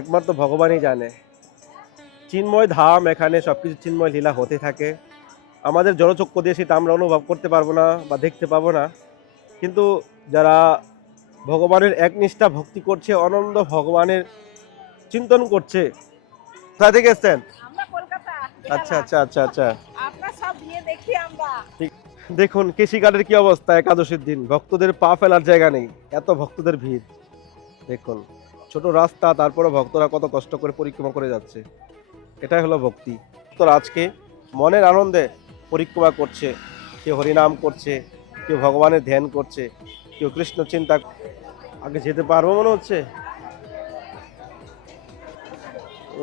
একমাত্র ভগবানই জানে। চিন্ময় ধাম, এখানে সবকিছু চিন্ময় লীলা হতে থাকে। আমাদের জড়চক্ষু দিয়ে সেটা আমরা অনুভব করতে পারবো না বা দেখতে পাবো না, কিন্তু যারা ভগবানের একনিষ্ঠা ভক্তি করছে, অনন্ত ভগবানের চিন্তন করছে। কোথা থেকে এসছেন? আমরা কলকাতা। আচ্ছা আচ্ছা আচ্ছা আচ্ছা। আপনার সব দিয়ে দেখি আমরা। ঠিক। দেখুন কেশিঘাটের কি অবস্থা, একাদশীর দিন ভক্তদের পা ফেলার জায়গা নেই, এত ভক্তদের ভিড়। দেখুন ছোট রাস্তা, তারপরে ভক্তরা কত কষ্ট করে পরিক্রমা করে যাচ্ছে। এটাই হলো ভক্তি। তো আজকে মনের আনন্দে পরিক্রমা করছে, কেউ হরিনাম করছে, কেউ ভগবানের ধ্যান করছে, কেউ কৃষ্ণ চিন্তা। আগে যেতে পারবো মনে হচ্ছে।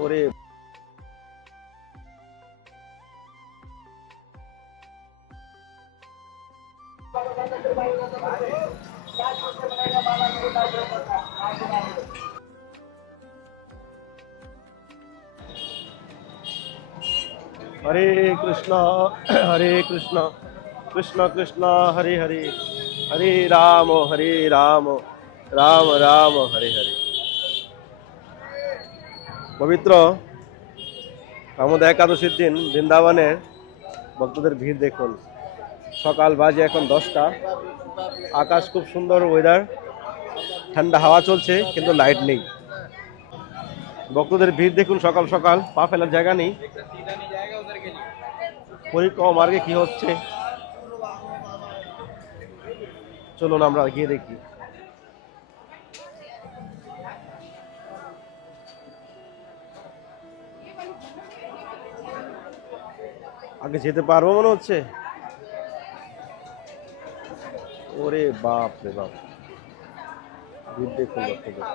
ওরে হরে কৃষ্ণ হরে কৃষ্ণ কৃষ্ণ কৃষ্ণ হরে হরে, হরে রাম রাম রাম হরে হরে। পবিত্র আমোদ একাদশীর দিন বৃন্দাবনের ভক্তদের ভিড় দেখুন। সকাল বাজে এখন 10টা, আকাশ খুব সুন্দর, ওয়েদার ঠান্ডা হাওয়া চলছে, কিন্তু লাইট নেই। ভক্তদের ভিড় দেখুন, সকাল সকাল পা ফেলার জায়গা নেই। পরিক্রমা মার্গে কি হচ্ছে চলুন আমরা গিয়ে দেখি। আগে যেতে পারবো মনে হচ্ছে। ওরে বাপ রে বাপ, ভিড় দেখুন ভক্তদের।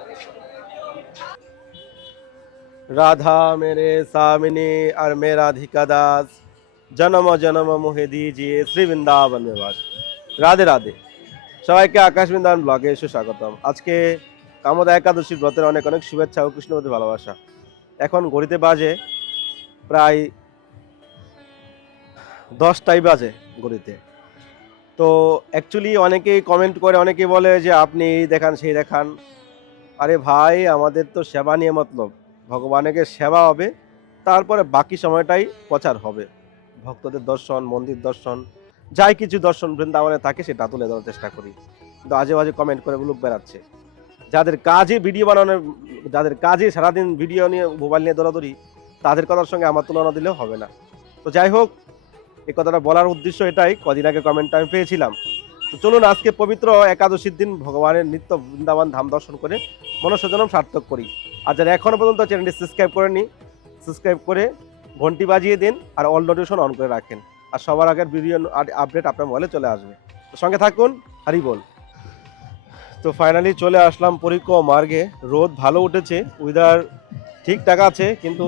राधा मेरे सामिनी और मैं राधिका दास, जन्म जन्म मोहे दीजिए श्री বৃন্দাবন নিবাস। রাধে রাধে, সবাইকে আকাশ বৃন্দাবন ব্লগে সুস্বাগতম। আজকে কামদা একাদশী ব্রতের অনেক অনেক শুভেচ্ছা ও কৃষ্ণপতি ভালোবাসা। এখন ঘড়িতে বাজে প্রায় 10টাই বাজে ঘড়িতে। তো অ্যাকচুয়ালি অনেকেই কমেন্ট করে, অনেকেই বলে যে আপনি এই দেখান সেই দেখান। আরে ভাই, আমাদের তো সেবা নিয়ে মতলব। ভগবানকে সেবা হবে, তারপরে বাকি সময়টাই প্রচার হবে। ভক্তদের দর্শন, মন্দির দর্শন, যাই কিছু দর্শন বৃন্দাবনে থাকে সেটা তুলে ধরার চেষ্টা করি। কিন্তু আজে বাজে কমেন্ট করে লোক বেড়াচ্ছে। যাদের কাজে ভিডিও বানানোর, যাদের কাজে সারাদিন ভিডিও নিয়ে মোবাইল নিয়ে দৌড়াদৌড়ি, তাদের কথার সঙ্গে আমার তুলনা দিলেও হবে না। তো যাই হোক, এই কথাটা বলার উদ্দেশ্য এটাই, কদিন আগে কমেন্টটা আমি পেয়েছিলাম। তো চলুন আজকে পবিত্র একাদশীর দিন ভগবানের নিত্য বৃন্দাবন ধাম দর্শন করে মনুষ্যজন্ম সার্থক করি। আর যারা এখনো পর্যন্ত চ্যানেলটি সাবস্ক্রাইব করেনি, সাবস্ক্রাইব করে ঘন্টি বাজিয়ে দিন আর অল নোটিফিকেশন অন করে রাখেন, আর সবার আগের ভিডিও আপডেট আপনার মোবাইলে চলে আসবে। তো সঙ্গে থাকুন, হরি বল। তো ফাইনালি চলে আসলাম পরিক্রমা মার্গে। রোদ ভালো উঠেছে, ওয়েদার ঠিকঠাক আছে, কিন্তু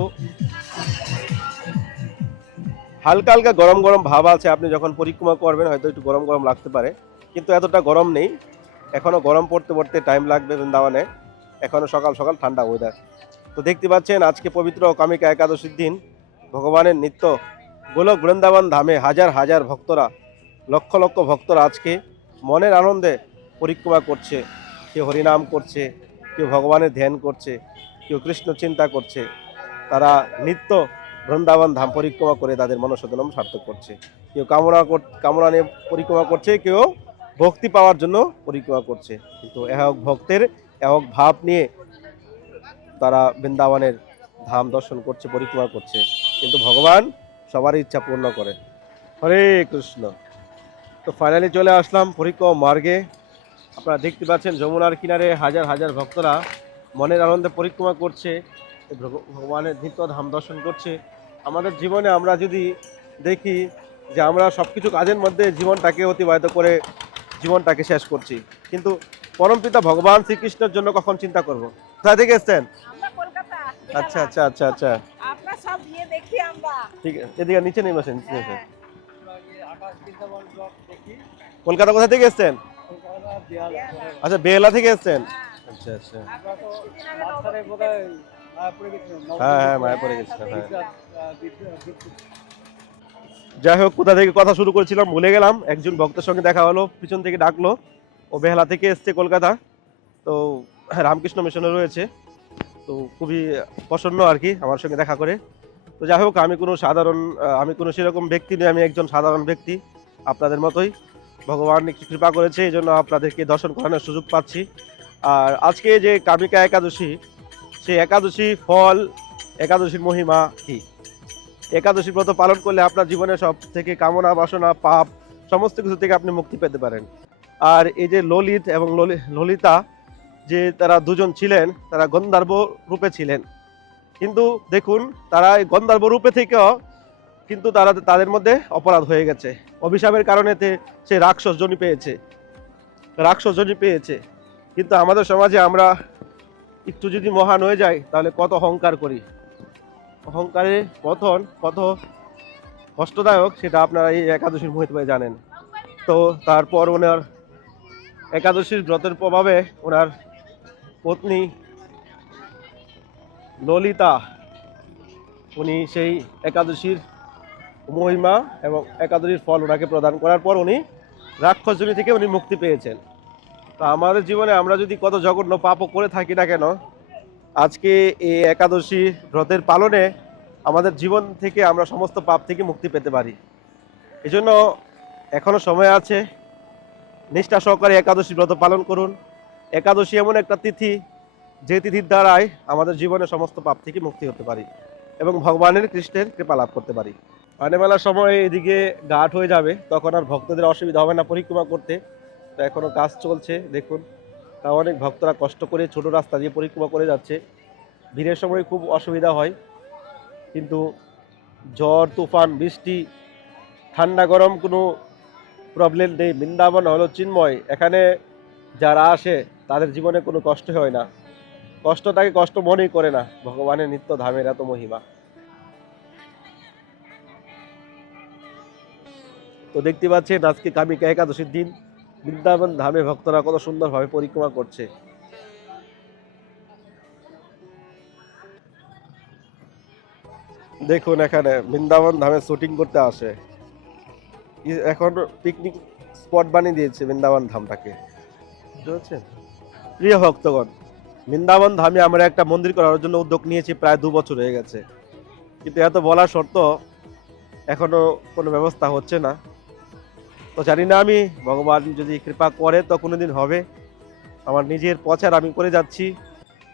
হালকা হালকা গরম গরম ভাব আছে। আপনি যখন পরিক্রমা করবেন হয়তো একটু গরম গরম লাগতে পারে, কিন্তু এতটা গরম নেই। এখনো গরম পড়তে পড়তে টাইম লাগবে বৃন্দাবনে, এখনো সকাল সকাল ঠান্ডা ওয়েদার। তো দেখতে পাচ্ছেন আজকে পবিত্র কামিকা একাদশীর দিন ভগবানের নিত্য গোলক বৃন্দাবন ধামে হাজার হাজার ভক্তরা, লক্ষ লক্ষ ভক্তরা আজকে মনের আনন্দে পরিক্রমা করছে। কেউ হরিনাম করছে, কেউ ভগবানের ধ্যান করছে, কেউ কৃষ্ণ চিন্তা করছে। তারা নিত্য বৃন্দাবন ধাম পরিক্রমা করে তাদের মনঃসাধন সার্থক করছে। কেউ কামনা নিয়ে পরিক্রমা করছে, কেউ ভক্তি পাওয়ার জন্য পরিক্রমা করছে। কিন্তু এক ভক্তের এক ভাব নিয়ে তারা বৃন্দাবনের ধাম দর্শন করছে, পরিক্রমা করছে। কিন্তু ভগবান সবার ইচ্ছা পূর্ণ করে। হরে কৃষ্ণ। তো ফাইনালি চলে আসলাম পরিক্রমা মার্গে। আপনারা দেখতে পাচ্ছেন যমুনার কিনারে হাজার হাজার ভক্তরা মনের আনন্দে পরিক্রমা করছে, ভগবানের নিত্য ধাম দর্শন করছে। আমাদের জীবনে আমরা যদি দেখি যে আমরা সব কিছু কাজের মধ্যে জীবনটাকে অতিবাহিত করে জীবনটাকে শেষ করছি, কিন্তু পরমপিতা ভগবান শ্রীকৃষ্ণের জন্য কখন চিন্তা করব। কোথা থেকে এসছেন? আমরা কলকাতা। আচ্ছা আচ্ছা আচ্ছা আচ্ছা, আপনার সব দিয়ে দেখি আমরা। ঠিক আছে, এদিকে নিচে নেমে আসেন, নিচে আসেন। হ্যাঁ। কলকাতা কোথা থেকে এসছেন? আচ্ছা, বেহালা থেকে এসছেন। আচ্ছা আচ্ছা, হ্যাঁ হ্যাঁ, মায়াপুরে গেছিলাম। হ্যাঁ, যাই হোক, কোথা থেকে কথা শুরু করেছিলাম ভুলে গেলাম। একজন ভক্তের সঙ্গে দেখা হলো, পিছন থেকে ডাকলো। ও বেহালা থেকে এসছে কলকাতা, তো রামকৃষ্ণ মিশনে রয়েছে। তো খুবই প্রসন্ন আর কি আমার সঙ্গে দেখা করে। তো যাই হোক, আমি কোনো সেরকম ব্যক্তি নই, আমি একজন সাধারণ ব্যক্তি আপনাদের মতোই। ভগবান একটু কৃপা করেছে, এই জন্য আপনাদেরকে দর্শন করানোর সুযোগ পাচ্ছি। আর আজকে যে কামিকা একাদশী, সেই একাদশী ফল, একাদশীর মহিমা কি? একাদশী ব্রত পালন করলে আপনার জীবনে সব থেকে কামনা বাসনা পাপ সমস্ত কিছু থেকে আপনি মুক্তি পেতে পারেন। আর এই যে ললিত এবং ললিতা, যে তারা দুজন ছিলেন, তারা গন্ধর্ব রূপে ছিলেন, কিন্তু দেখুন তারা এই গন্ধর্ব রূপে থেকেও কিন্তু তাদের মধ্যে অপরাধ হয়ে গেছে। অভিশাপের কারণে সে রাক্ষস জনি পেয়েছে। কিন্তু আমাদের সমাজে আমরা একটু যদি মহান হয়ে যাই তাহলে কত অহংকার করি। অহংকারের পতন কত কষ্টদায়ক সেটা আপনারা এই একাদশীর মহিমায় জানেন। তো তারপর ওনার একাদশীর ব্রতের প্রভাবে ওনার পত্নী ললিতা, উনি সেই একাদশীর মহিমা এবং একাদশীর ফল ওনাকে প্রদান করার পর উনি রাক্ষসজনী থেকে উনি মুক্তি পেয়েছেন। তা আমাদের জীবনে আমরা যদি কত জঘন্য পাপও করে থাকি না কেন, আজকে এই একাদশী ব্রতের পালনে আমাদের জীবন থেকে আমরা সমস্ত পাপ থেকে মুক্তি পেতে পারি। এই জন্য এখনো সময় আছে, নিষ্ঠা সহকারে একাদশী ব্রত পালন করুন। একাদশী এমন একটা তিথি, যে তিথির দ্বারাই আমাদের জীবনে সমস্ত পাপ থেকে মুক্তি হতে পারি এবং ভগবানের কৃষ্ণের কৃপা লাভ করতে পারি। পানিমেলার সময় এদিকে ঘাট হয়ে যাবে, তখন আর ভক্তদের অসুবিধা হবে না পরিক্রমা করতে। তো এখনো কাজ চলছে দেখুন, তা অনেক ভক্তরা কষ্ট করে ছোট রাস্তা দিয়ে পরিক্রমা করে যাচ্ছে। ভিড়ের সময় খুব অসুবিধা হয়, কিন্তু ঝড় তুফান বৃষ্টি ঠান্ডা গরম কোনো প্রবলেম নেই। বৃন্দাবন হলো চিন্ময়, এখানে যারা আসে তাদের জীবনে কোনো কষ্ট হয় না, কষ্টটাকে কষ্ট মনেই করে না। ভগবানের নিত্য ধামের এত মহিমা। তো দেখতে পাচ্ছেন আজকে কামিকা একাদশীর দিন বৃন্দাবন ধামে ভক্তরা কত সুন্দরভাবে পরিক্রমা করছে। দেখুন এখানে বৃন্দাবন ধামে শুটিং করতে আসে, এখন পিকনিক স্পট বানিয়ে দিয়েছে বৃন্দাবন ধামটাকে, বুঝতে পারছেন? প্রিয় ভক্তগণ, বৃন্দাবন ধামে আমরা একটা মন্দির করার জন্য উদ্যোগ নিয়েছি, প্রায় 2 বছর হয়ে গেছে, কিন্তু এত বলা সত্ত্বেও এখনো কোনো ব্যবস্থা হচ্ছে না। তো জানি না, আমি ভগবান যদি কৃপা করে তো কোনোদিন হবে। আমার নিজের প্রচার আমি করে যাচ্ছি,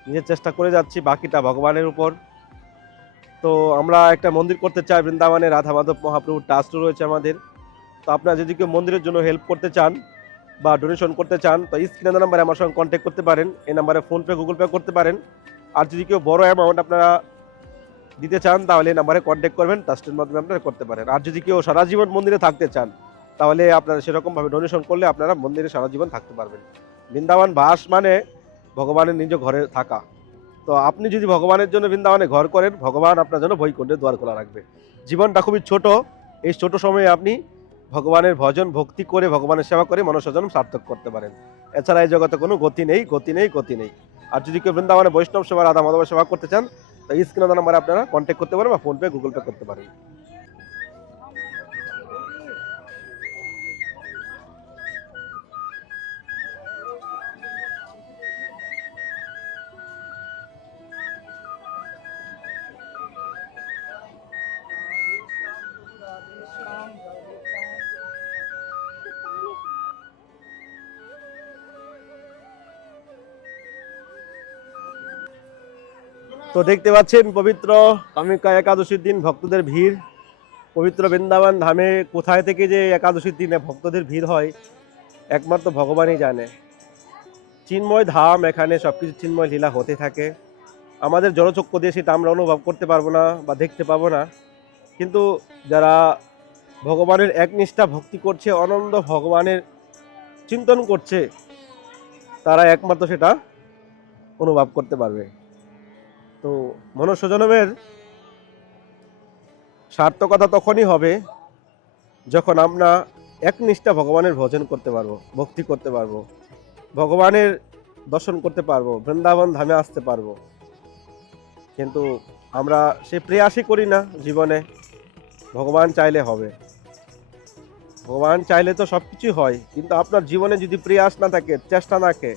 নিজের চেষ্টা করে যাচ্ছি, বাকিটা ভগবানের উপর। তো আমরা একটা মন্দির করতে চাই বৃন্দাবনে, রাধা মাধব মহাপ্রভুর ট্রাস্ট রয়েছে আমাদের। তো আপনারা যদি কেউ মন্দিরের জন্য হেল্প করতে চান বা ডোনেশন করতে চান তো স্ক্রিনে দেওয়া নাম্বারে আমার সঙ্গে কন্ট্যাক্ট করতে পারেন। এই নাম্বারে ফোনপে গুগল পে করতে পারেন। আর যদি কেউ বড় অ্যামাউন্ট আপনারা দিতে চান তাহলে এই নাম্বারে কন্ট্যাক্ট করবেন, ট্রাস্টের মাধ্যমে আপনারা করতে পারেন। আর যদি কেউ সারা জীবন মন্দিরে থাকতে চান তাহলে আপনারা সেরকমভাবে ডোনেশন করলে আপনারা মন্দিরে সারা জীবন থাকতে পারবেন। বৃন্দাবন বাস মানে ভগবানের নিজ ঘরে থাকা। তো আপনি যদি ভগবানের জন্য বৃন্দাবনে ঘর করেন, ভগবান আপনার জন্য বৈকুণ্ঠের দ্বার খোলা রাখবে। জীবনটা খুবই ছোট, এই ছোট সময়ে আপনি ভগবানের ভজন ভক্তি করে ভগবানের সেবা করে মনুষ্যজন্ম সার্থক করতে পারেন। এছাড়া এই জগতে কোনো গতি নেই, গতি নেই, গতি নেই। আর যদি কেউ বৃন্দাবনে বৈষ্ণব সেবা, রাধা মাধবের সেবা করতে চান তো স্ক্রিনে দেওয়া নাম্বারে আপনারা কন্ট্যাক্ট করতে পারেন বা ফোনপে গুগল পে করতে পারেন। তো দেখতে পাচ্ছেন পবিত্র কামিকা একাদশীর দিন ভক্তদের ভিড়। পবিত্র বৃন্দাবন ধামে কোথায় থেকে যে একাদশীর দিনে ভক্তদের ভিড় হয় একমাত্র ভগবানই জানে। চিন্ময় ধাম, এখানে সবকিছু চিন্ময় লীলা হতে থাকে। আমাদের জলচক্ষু দিয়ে সেটা আমরা অনুভব করতে পারবো না বা দেখতে পাবো না, কিন্তু যারা ভগবানের একনিষ্ঠা ভক্তি করছে, অনন্ত ভগবানের চিন্তন করছে, তারা একমাত্র সেটা অনুভব করতে পারবে। তো মনুষ্য জন্মের সার্থকতা তখনই হবে যখন আমরা একনিষ্ঠা ভগবানের ভজন করতে পারবো, ভক্তি করতে পারবো, ভগবানের দর্শন করতে পারবো, বৃন্দাবন ধামে আসতে পারবো। কিন্তু আমরা সে প্রয়াসই করি না জীবনে। ভগবান চাইলে হবে, ভগবান চাইলে তো সব কিছুই হয়, কিন্তু আপনার জীবনে যদি প্রয়াস না থাকে, চেষ্টা না থাকে,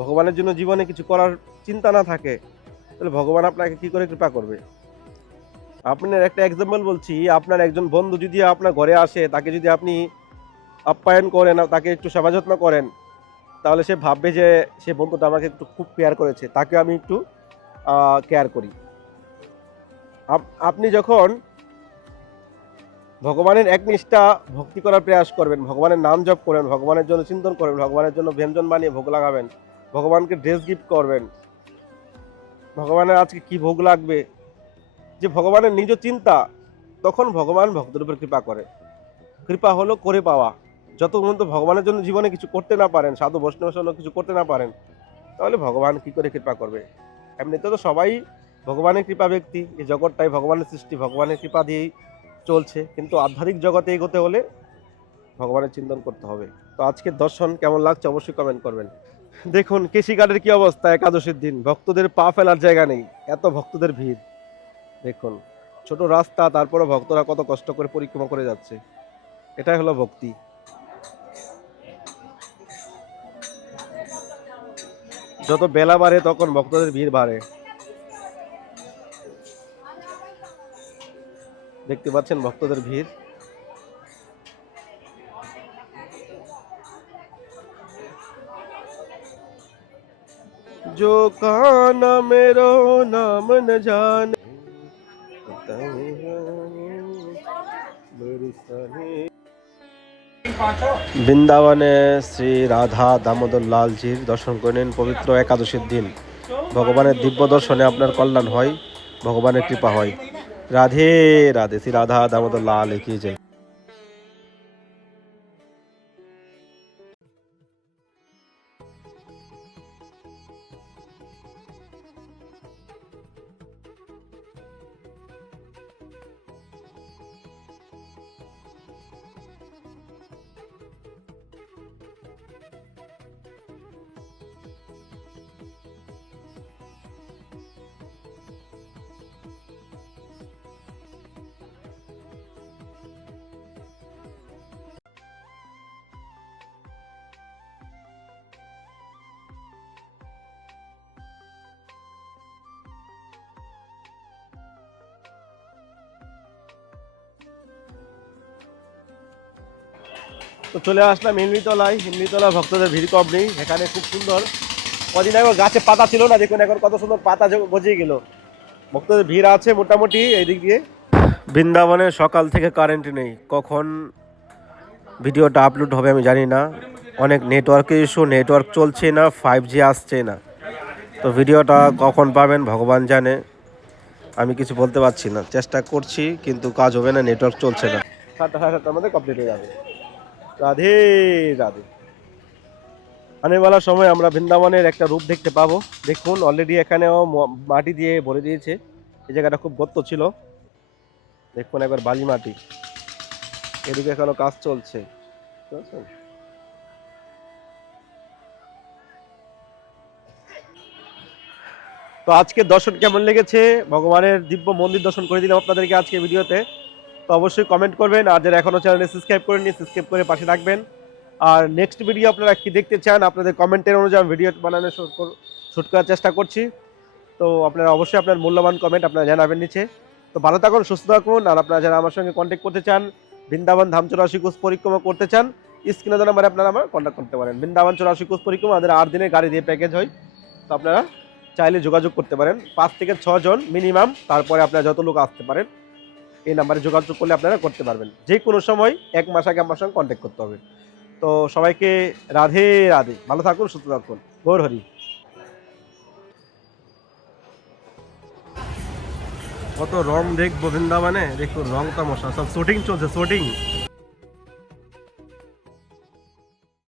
ভগবানের জন্য জীবনে কিছু করার চিন্তা না থাকে, তাহলে ভগবান আপনাকে কি করে কৃপা করবে? আপনার একটা এক্সাম্পল বলছি, আপনার একজন বন্ধু যদি আপনার ঘরে আসে, তাকে যদি আপনি আপ্যায়ন করেন, তাকে একটু সেবা যত্ন করেন, তাহলে সে ভাববে যে সে বন্ধুটা আমাকে একটু খুব কেয়ার করেছে, তাকে আমি একটু কেয়ার করি। আপনি যখন ভগবানের একনিষ্ঠা ভক্তি করার প্রয়াস করবেন, ভগবানের নাম জপ করবেন, ভগবানের জন্য চিন্তন করবেন, ভগবানের জন্য ব্যঞ্জন বানিয়ে ভোগ লাগাবেন, ভগবানকে ড্রেস গিফট করবেন, ভগবানের আজকে কি ভোগ লাগবে, যে ভগবানের নিজ চিন্তা, তখন ভগবান ভক্তের উপর কৃপা করে। কৃপা হলো করে পাওয়া। যত পর্যন্ত ভগবানের জন্য জীবনে কিছু করতে না পারেন, সাধু বৈষ্ণবের জন্য কিছু করতে না পারেন, তাহলে ভগবান কি করে কৃপা করবে? এমনিতে তো সবাই ভগবানের কৃপা ব্যক্তি, এই জগৎটাই ভগবানের সৃষ্টি, ভগবানের কৃপা দিয়েই চলছে, কিন্তু আধ্যাত্মিক জগতে এগোতে হলে ভগবানের চিন্তন করতে হবে। তো আজকের দর্শন কেমন লাগছে অবশ্যই কমেন্ট করবেন। দেখুন কেশিঘাটের কি অবস্থা, একাদশীর দিন ভক্তদের পা ফেলার জায়গা নেই, এত ভক্তদের ভিড়। দেখুন ছোট রাস্তা, তারপরে ভক্তরা কত কষ্ট করে পরিক্রমা করে যাচ্ছে, এটাই হলো ভক্তি। যত বেলা বাড়ে তখন ভক্তদের ভিড় বাড়ে। দেখতে পাচ্ছেন ভক্তদের ভিড়। जो कान मेरो नाम न जाने বৃন্দাবনে শ্রী রাধা দামোদর লালজির দর্শন করে নিন পবিত্র একাদশীর দিন। ভগবানের দিব্য দর্শনে আপনার কল্যাণ হয়, ভগবানের কৃপা হয়। রাধে রাধে, শ্রী রাধা দামোদর লাল কি জয়। তো চলে আসলাম হিন্দিতলায়। হিন্দিতলা ভক্তদের ভিড় কম নেই, এখানে খুব সুন্দর। কদিন আগে গাছে পাতা ছিল না, দেখুন এখন কত সুন্দর পাতা গজিয়ে গেল। ভক্তদের ভিড় আছে মোটামুটি এই দিক দিয়ে। বৃন্দাবনে সকাল থেকে কারেন্ট নেই, কখন ভিডিওটা আপলোড হবে আমি জানি না। অনেক নেটওয়ার্কের ইস্যু, নেটওয়ার্ক চলছে না, 5G আসছে না। তো ভিডিওটা কখন পাবেন ভগবান জানে, আমি কিছু বলতে পারছি না। চেষ্টা করছি কিন্তু কাজ হবে না, নেটওয়ার্ক চলছে না। 7টা 7:30টার মধ্যে কমপ্লিট হয়ে যাবে। রাধে রাধে। আনেওয়ালা সময় আমরা বৃন্দাবনের একটা রূপ দেখতে পাবো। দেখুন অলরেডি এখানেও মাটি দিয়ে ভরে দিয়েছে, এই জায়গাটা খুব গর্ত ছিল। দেখুন একবার বালি মাটি, এদিকে এখনো কাজ চলছে। তো আজকে দর্শন কেমন লেগেছে, ভগবানের দিব্য মন্দির দর্শন করে দিলাম আপনাদেরকে আজকে ভিডিওতে। তো অবশ্যই কমেন্ট করবেন, আর যারা এখনো চ্যানেলে সাবস্ক্রাইব করেননি সাবস্ক্রাইব করে পাশে থাকবেন। আর নেক্সট ভিডিও আপনারা কি দেখতে চান, আপনাদের কমেন্টের অনুযায়ী আমি ভিডিও বানানোর শুট করার চেষ্টা করছি। তো আপনারা অবশ্যই আপনার মূল্যবান কমেন্ট আপনারা জানাবেন নিচে। তো ভালো থাকুন, সুস্থ থাকুন। আর আপনারা যারা আমার সঙ্গে কন্ট্যাক্ট করতে চান, বৃন্দাবন ধাম 84 কোষ পরিক্রমা করতে চান, স্ক্রিনে দেওয়া নাম্বারে আপনারা আমার কন্ট্যাক্ট করতে পারেন। বৃন্দাবন 84 কোষ পরিক্রমা আমাদের 8 দিনের গাড়ি দিয়ে প্যাকেজ হয়। তো আপনারা চাইলে যোগাযোগ করতে পারেন, 5 থেকে 6 জন মিনিমাম। তারপরে আপনারা যত লোক আসতে পারেন এই নাম্বারে যোগাযোগ করলে আপনারা করতে পারবেন। যে কোনো সময় 1 মাস আগে আমার সঙ্গে কন্ট্যাক্ট করতে হবে। তো সবাইকে রাধে রাধে, ভালো থাকুন, সুস্থ থাকুন। গৌর হরি। কত রং দেখবো বৃন্দাবনে, দেখুন রং তামাশা সব শুটিং চলছে, শুটিং।